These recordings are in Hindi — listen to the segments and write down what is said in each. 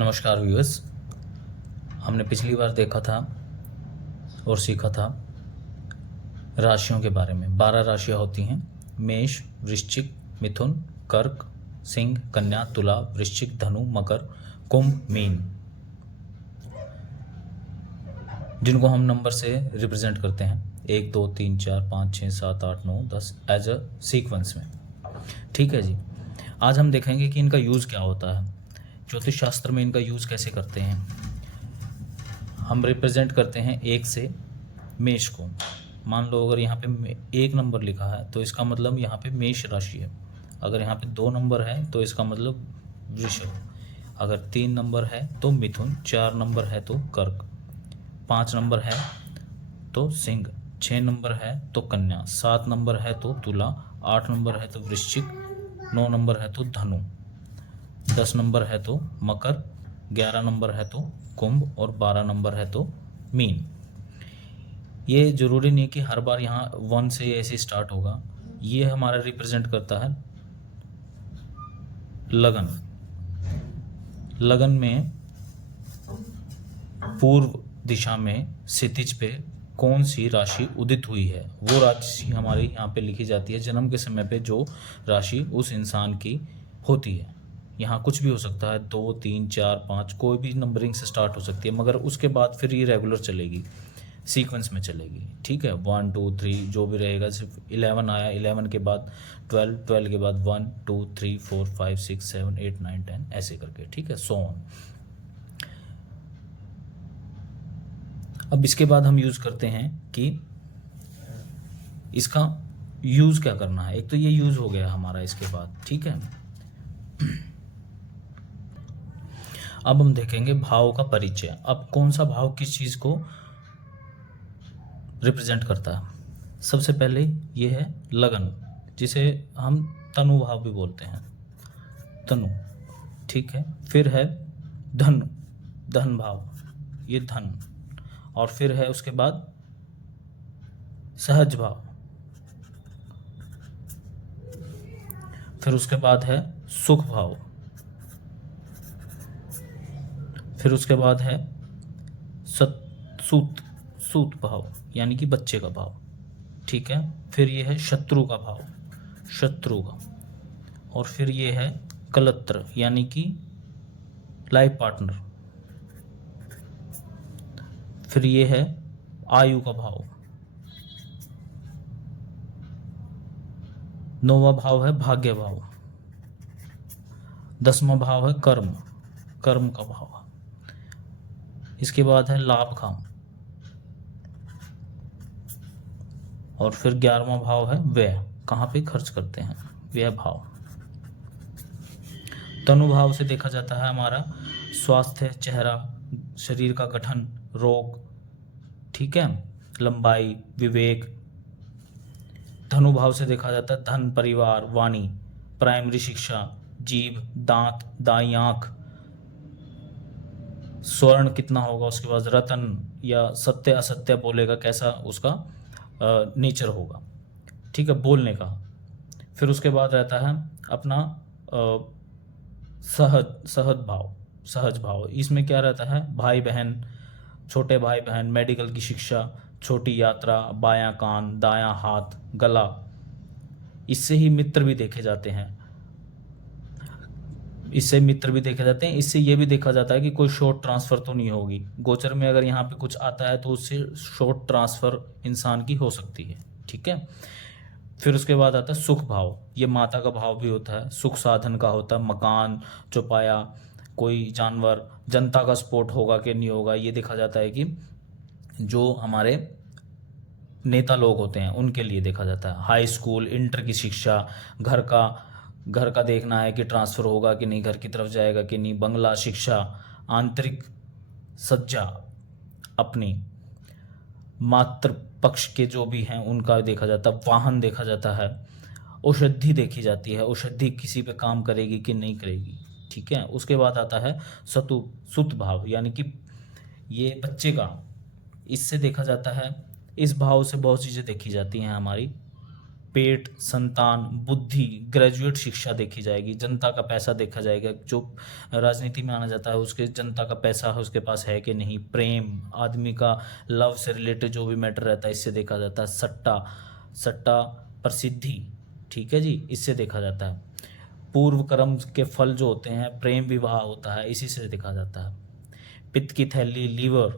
नमस्कार व्यूअर्स। हमने पिछली बार देखा था और सीखा था राशियों के बारे में। 12 राशियां होती हैं: मेष, वृश्चिक, मिथुन, कर्क, सिंह, कन्या, तुला, वृश्चिक, धनु, मकर, कुंभ, मीन, जिनको हम नंबर से रिप्रेजेंट करते हैं 1 2 3 4 5 6 7 8 9 10 एज अ सीक्वेंस में। ठीक है जी। आज हम देखेंगे कि इनका यूज़ क्या होता है, ज्योतिष शास्त्र में इनका यूज़ कैसे करते हैं। हम रिप्रेजेंट करते हैं 1 से मेष को। मान लो अगर यहाँ पे 1 नंबर लिखा है तो इसका मतलब यहाँ पे मेष राशि है। अगर यहाँ पे 2 नंबर है तो इसका मतलब वृषभ। अगर 3 नंबर है तो मिथुन, 4 नंबर है तो कर्क, 5 नंबर है तो सिंह, 6 नंबर है तो कन्या, 7 नंबर है तो तुला, 8 नंबर है तो वृश्चिक, 9 नंबर है तो धनु, 10 नंबर है तो मकर, 11 नंबर है तो कुंभ और 12 नंबर है तो मीन। ये जरूरी नहीं कि हर बार यहाँ 1 से ऐसे स्टार्ट होगा। ये हमारा रिप्रेजेंट करता है लगन। लगन में पूर्व दिशा में क्षितिज पे कौन सी राशि उदित हुई है, वो राशि हमारी यहाँ पे लिखी जाती है। जन्म के समय पे जो राशि उस इंसान की होती है, यहाँ कुछ भी हो सकता है, 2 3 4 5, कोई भी नंबरिंग से स्टार्ट हो सकती है, मगर उसके बाद फिर ये रेगुलर चलेगी, सीक्वेंस में चलेगी। ठीक है, 1 2 3 जो भी रहेगा। सिर्फ 11 आया, 11 के बाद 12, 12 के बाद 1 2 3 4 5 6 7 8 9 10 ऐसे करके। ठीक है, सो ऑन। अब इसके बाद हम यूज़ करते हैं कि इसका यूज़ क्या करना है। एक तो ये यूज़ हो गया हमारा इसके बाद। ठीक है, अब हम देखेंगे भाव का परिचय। अब कौन सा भाव किस चीज़ को रिप्रेजेंट करता है। सबसे पहले ये है लगन, जिसे हम तनु भाव भी बोलते हैं, तनु। ठीक है, फिर है धन, धन भाव, ये धन। और फिर है उसके बाद सहज भाव, फिर उसके बाद है सुख भाव, फिर उसके बाद है सूत भाव यानी कि बच्चे का भाव। ठीक है, फिर ये है शत्रु का भाव, शत्रु का। और फिर ये है कलत्र यानी कि लाइफ पार्टनर। फिर ये है आयु का भाव। 9वां भाव है भाग्य भाव। 10वां भाव है कर्म, कर्म का भाव। इसके बाद है लाभ का। और फिर 11वां भाव है व्यय, कहाँ पे खर्च करते हैं, व्यय भाव। तनु भाव से देखा जाता है हमारा स्वास्थ्य, चेहरा, शरीर का गठन, रोग। ठीक है, लंबाई, विवेक। धनु भाव से देखा जाता है धन, परिवार, वाणी, प्राइमरी शिक्षा, जीभ, दांत, दाई आंख, स्वर्ण कितना होगा, उसके बाद रतन या सत्य असत्य बोलेगा, कैसा उसका नेचर होगा। ठीक है, बोलने का। फिर उसके बाद रहता है अपना सहज भाव, सहज भाव। इसमें क्या रहता है, भाई बहन, छोटे भाई बहन, मेडिकल की शिक्षा, छोटी यात्रा, बायां कान, दायां हाथ, गला। इससे ही मित्र भी देखे जाते हैं, इससे मित्र भी देखे जाते हैं। इससे ये भी देखा जाता है कि कोई शॉर्ट ट्रांसफ़र तो नहीं होगी। गोचर में अगर यहाँ पे कुछ आता है तो उससे शॉर्ट ट्रांसफ़र इंसान की हो सकती है। ठीक है, फिर उसके बाद आता है सुख भाव। ये माता का भाव भी होता है, सुख साधन का होता है, मकान, चौपाया, कोई जानवर, जनता का सपोर्ट होगा कि नहीं होगा। ये देखा जाता है कि जो हमारे नेता लोग होते हैं उनके लिए देखा जाता है। हाई स्कूल, इंटर की शिक्षा, घर का देखना है कि ट्रांसफ़र होगा कि नहीं, घर की तरफ जाएगा कि नहीं, बंगला, शिक्षा, आंतरिक सज्जा अपनी, मातृ पक्ष के जो भी हैं उनका देखा जाता है, वाहन देखा जाता है, औषधि देखी जाती है, औषधि किसी पे काम करेगी कि नहीं करेगी। ठीक है, उसके बाद आता है सुत भाव यानी कि ये बच्चे का, इससे देखा जाता है, इस भाव से बहुत चीज़ें देखी जाती हैं हमारी। पेट, संतान, बुद्धि, ग्रेजुएट शिक्षा देखी जाएगी, जनता का पैसा देखा जाएगा, जो राजनीति में आना जाता है उसके जनता का पैसा है उसके पास है कि नहीं, प्रेम, आदमी का लव से रिलेटेड जो भी मैटर रहता है इससे देखा जाता है, सट्टा प्रसिद्धि, ठीक है जी, इससे देखा जाता है। पूर्व कर्म के फल जो होते हैं, प्रेम विवाह होता है, इसी से देखा जाता है। पित्त की थैली, लीवर,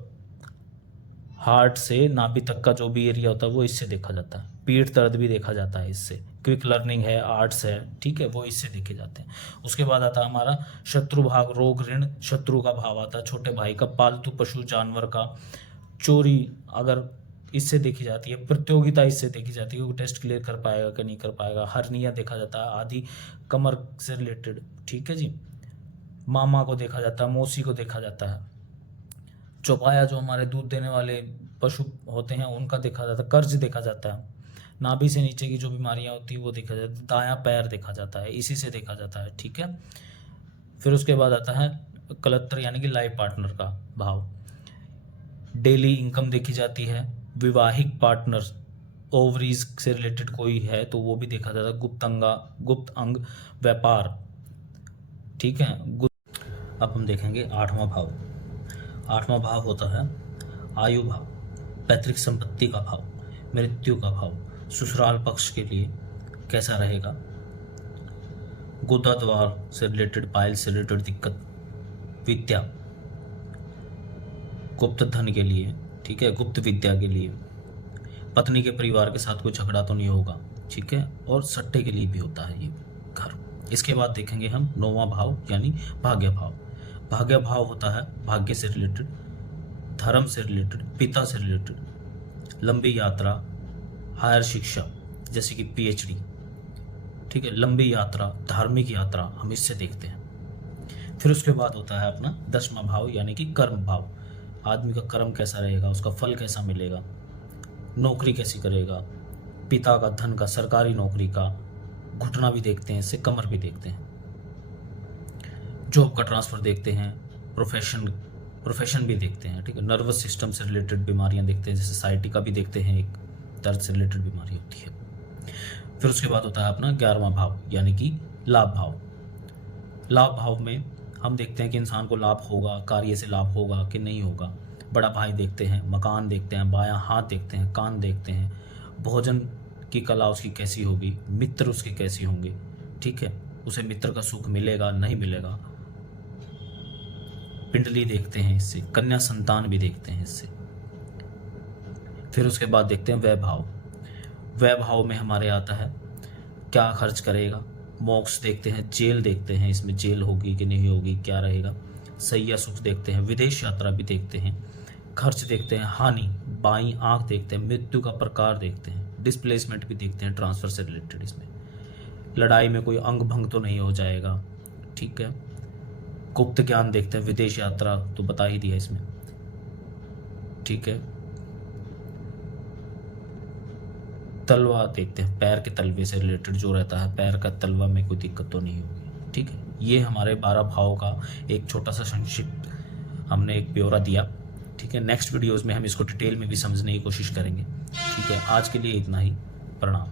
हार्ट से नाभि तक का जो भी एरिया होता है वो इससे देखा जाता है। पीठ दर्द भी देखा जाता है इससे। क्विक लर्निंग है, आर्ट्स है, ठीक है, वो इससे देखे जाते हैं। उसके बाद आता है हमारा शत्रु भाग, रोग, ऋण, शत्रु का भाव आता है, छोटे भाई का, पालतू पशु जानवर का, चोरी अगर इससे देखी जाती है, प्रतियोगिता इससे देखी जाती है कि टेस्ट क्लियर कर पाएगा कि नहीं कर पाएगा, हर्निया देखा जाता है आदि, कमर से रिलेटेड, ठीक है जी, मामा को देखा जाता है, मौसी को देखा जाता है, चौपाया जो हमारे दूध देने वाले पशु होते हैं उनका देखा जाता है, कर्ज देखा जाता है, नाभि से नीचे की जो बीमारियां होती है वो देखा जाता है, दायां पैर देखा जाता है, इसी से देखा जाता है, ठीक है। फिर उसके बाद आता है कलत्र यानी कि लाइफ पार्टनर का भाव, डेली इनकम देखी जाती है, विवाहिक पार्टनर, ओवरीज से रिलेटेड कोई है तो वो भी देखा जाता है, गुप्त अंग व्यापार, ठीक है। अब हम देखेंगे 8वां भाव। 8वां भाव होता है आयु भाव, पैतृक संपत्ति का भाव, मृत्यु का भाव, ससुराल पक्ष के लिए कैसा रहेगा, गुदा द्वार से रिलेटेड, पाइल से रिलेटेड दिक्कत, विद्या, गुप्त धन के लिए, ठीक है, गुप्त विद्या के लिए, पत्नी के परिवार के साथ कोई झगड़ा तो नहीं होगा, ठीक है, और सट्टे के लिए भी होता है ये घर। इसके बाद देखेंगे हम 9वां भाव यानी भाग्य भाव। भाग्य भाव होता है भाग्य से रिलेटेड, धर्म से रिलेटेड, पिता से रिलेटेड, लंबी यात्रा, हायर शिक्षा जैसे कि पीएचडी, ठीक है, लंबी यात्रा, धार्मिक यात्रा, हम इससे देखते हैं। फिर उसके बाद होता है अपना 10वां भाव यानी कि कर्म भाव। आदमी का कर्म कैसा रहेगा, उसका फल कैसा मिलेगा, नौकरी कैसी करेगा, पिता का धन का, सरकारी नौकरी का, घुटना भी देखते हैं इससे, कमर भी देखते हैं, जॉब का ट्रांसफर देखते हैं, प्रोफेशन भी देखते हैं, ठीक है, नर्वस सिस्टम से रिलेटेड बीमारियां देखते हैं, जैसे साइटी का भी देखते हैं, एक दर्द से रिलेटेड बीमारी होती है। फिर उसके बाद होता है अपना 11वां भाव यानी कि लाभ भाव। लाभ भाव में हम देखते हैं कि इंसान को लाभ होगा, कार्य से लाभ होगा कि नहीं होगा, बड़ा भाई देखते हैं, मकान देखते हैं, बायां हाथ देखते हैं, कान देखते हैं, भोजन की कला उसकी कैसी होगी, मित्र उसके कैसी होंगे, ठीक है, उसे मित्र का सुख मिलेगा नहीं मिलेगा, पिंडली देखते हैं इससे, कन्या संतान भी देखते हैं इससे। फिर उसके बाद देखते हैं वैभाव। वैभाव में हमारे आता है क्या खर्च करेगा, मोक्ष देखते हैं, जेल देखते हैं, इसमें जेल होगी कि नहीं होगी, क्या रहेगा, सैया सुख देखते हैं, विदेश यात्रा भी देखते हैं, खर्च देखते हैं, हानि, बाईं आंख देखते हैं, मृत्यु का प्रकार देखते हैं, डिस्प्लेसमेंट भी देखते हैं, ट्रांसफर से रिलेटेड, इसमें लड़ाई में कोई अंग भंग तो नहीं हो जाएगा, ठीक है, गुप्त ज्ञान देखते हैं, विदेश यात्रा तो बता ही दिया इसमें, ठीक है, तलवा देखते हैं, पैर के तलवे से रिलेटेड जो रहता है, पैर का तलवा में कोई दिक्कत तो नहीं होगी, ठीक है। ये हमारे 12 भाव का एक छोटा सा संक्षिप्त हमने एक ब्यौरा दिया, ठीक है। नेक्स्ट वीडियोस में हम इसको डिटेल में भी समझने की कोशिश करेंगे, ठीक है। आज के लिए इतना ही, प्रणाम।